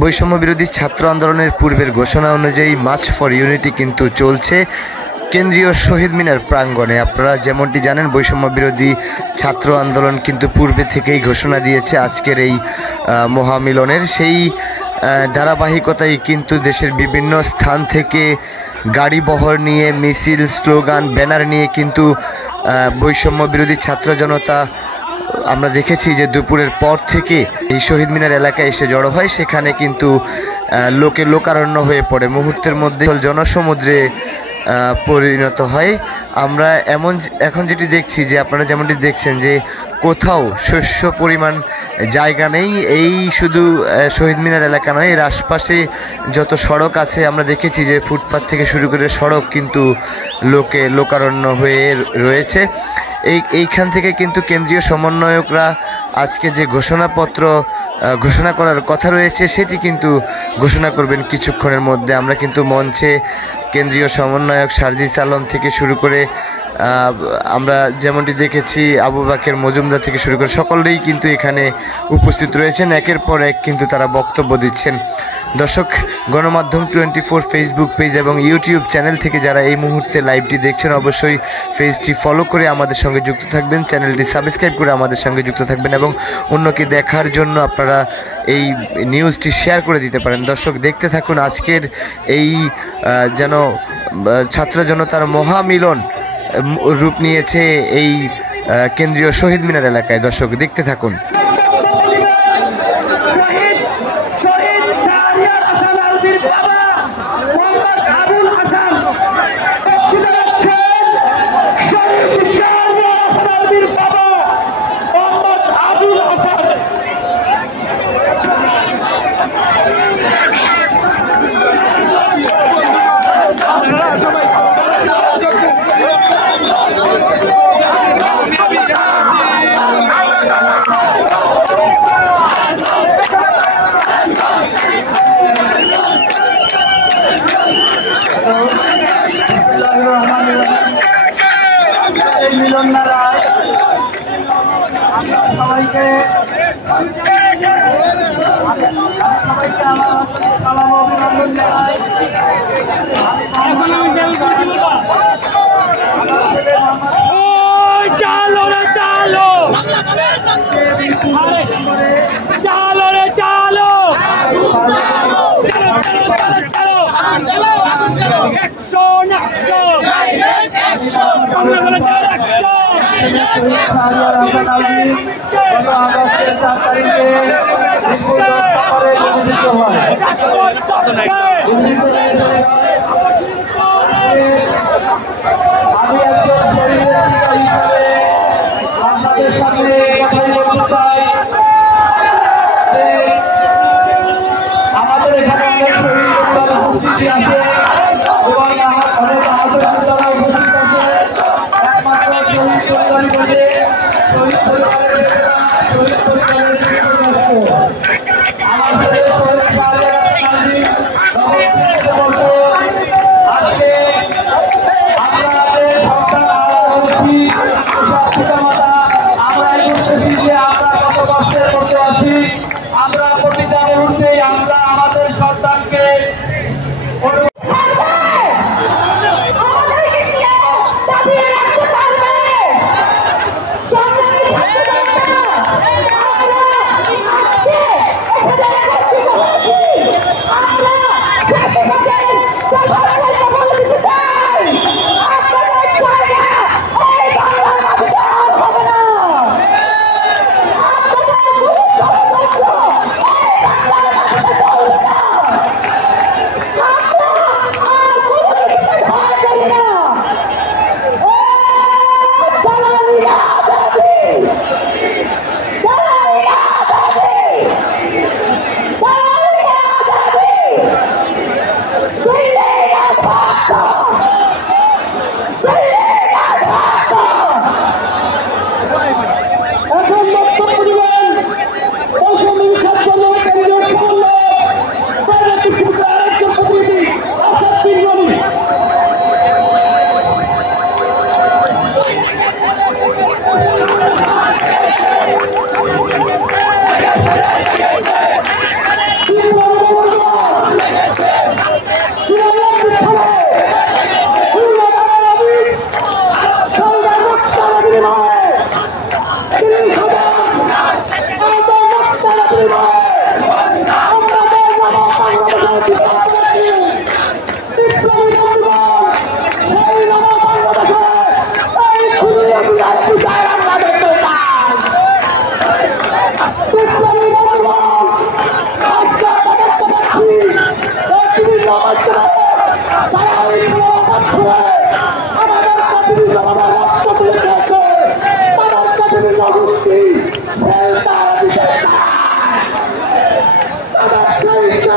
বৈষম্য বিরোধী ছাত্র আন্দোলনের পূর্বের ঘোষণা অনুযায়ী মার্চ ফর ইউনিটি কিন্তু চলছে কেন্দ্রীয় শহীদ মিনার প্রাঙ্গণে। আপনারা যেমনটি জানেন, বৈষম্য বিরোধী ছাত্র আন্দোলন কিন্তু পূর্বে থেকেই ঘোষণা দিয়েছে আজকের এই মহামিলনের। সেই ধারাবাহিকতায় কিন্তু দেশের বিভিন্ন স্থান থেকে গাড়ি বহর নিয়ে মিছিল, স্লোগান, ব্যানার নিয়ে কিন্তু বৈষম্য বিরোধী ছাত্র জনতা আমরা দেখেছি যে দুপুরের পর থেকে এই শহীদ মিনার এলাকায় এসে জড়ো হয়। সেখানে কিন্তু লোকারণ্য হয়ে পড়ে, মুহূর্তের মধ্যে জনসমুদ্রে পরিণত হয়। আমরা এখন যেটি দেখছি যে আপনারা যেমনটি দেখছেন যে কোথাও শস্য পরিমাণ জায়গা নেই। এই শুধু শহীদ মিনার এলাকা নয়, এর আশপাশে যত সড়ক আছে আমরা দেখেছি যে ফুটপাত থেকে শুরু করে সড়ক কিন্তু লোকারণ্য হয়ে রয়েছে। এইখান থেকে কিন্তু কেন্দ্রীয় সমন্বয়করা আজকে যে ঘোষণা করার কথা রয়েছে সেটি কিন্তু ঘোষণা করবেন কিছুক্ষণের মধ্যে। আমরা কিন্তু মঞ্চে কেন্দ্রীয় সমন্বয়ক সার্জিস আলম থেকে শুরু করে আমরা যেমনটি দেখেছি আবু বাকের মজুমদার থেকে শুরু করে সকলেই কিন্তু এখানে উপস্থিত রয়েছেন। একের পর এক কিন্তু তারা বক্তব্য দিচ্ছেন। দর্শক, গণমাধ্যম 24 ফেসবুক পেজ এবং ইউটিউব চ্যানেল থেকে যারা এই মুহূর্তে লাইভটি দেখছেন অবশ্যই পেজটি ফলো করে আমাদের সঙ্গে যুক্ত থাকবেন, চ্যানেলটি সাবস্ক্রাইব করে আমাদের সঙ্গে যুক্ত থাকবেন এবং অন্যকে দেখার জন্য আপনারা এই নিউজটি শেয়ার করে দিতে পারেন। দর্শক, দেখতে থাকুন আজকের এই যেন ছাত্র জনতার মহামিলন রূপ নিয়েছে এই কেন্দ্রীয় শহীদ মিনার এলাকায়। দর্শক, দেখতে থাকুন। সবাইকে আমার অভিনন্দন জানাই। চালো রে চালো, চালো রে চালো, অ্যাকশন অ্যাকশন, আমরা বলে চাই অ্যাকশন। আমি একজন হিসাবে আপনাদের সামনে কথা বলতে চাই। আমাদের এখানে অনেক শহীদ উপস্থিতি আছে এবং অনেক আহত যোদ্ধারা উপস্থিত আছে। একমাত্র শহীদ পরিবার বলে শহীদ পরিবারের আমাদের শহীদ আজকে আপনাদের সন্তান আমরা আমাদের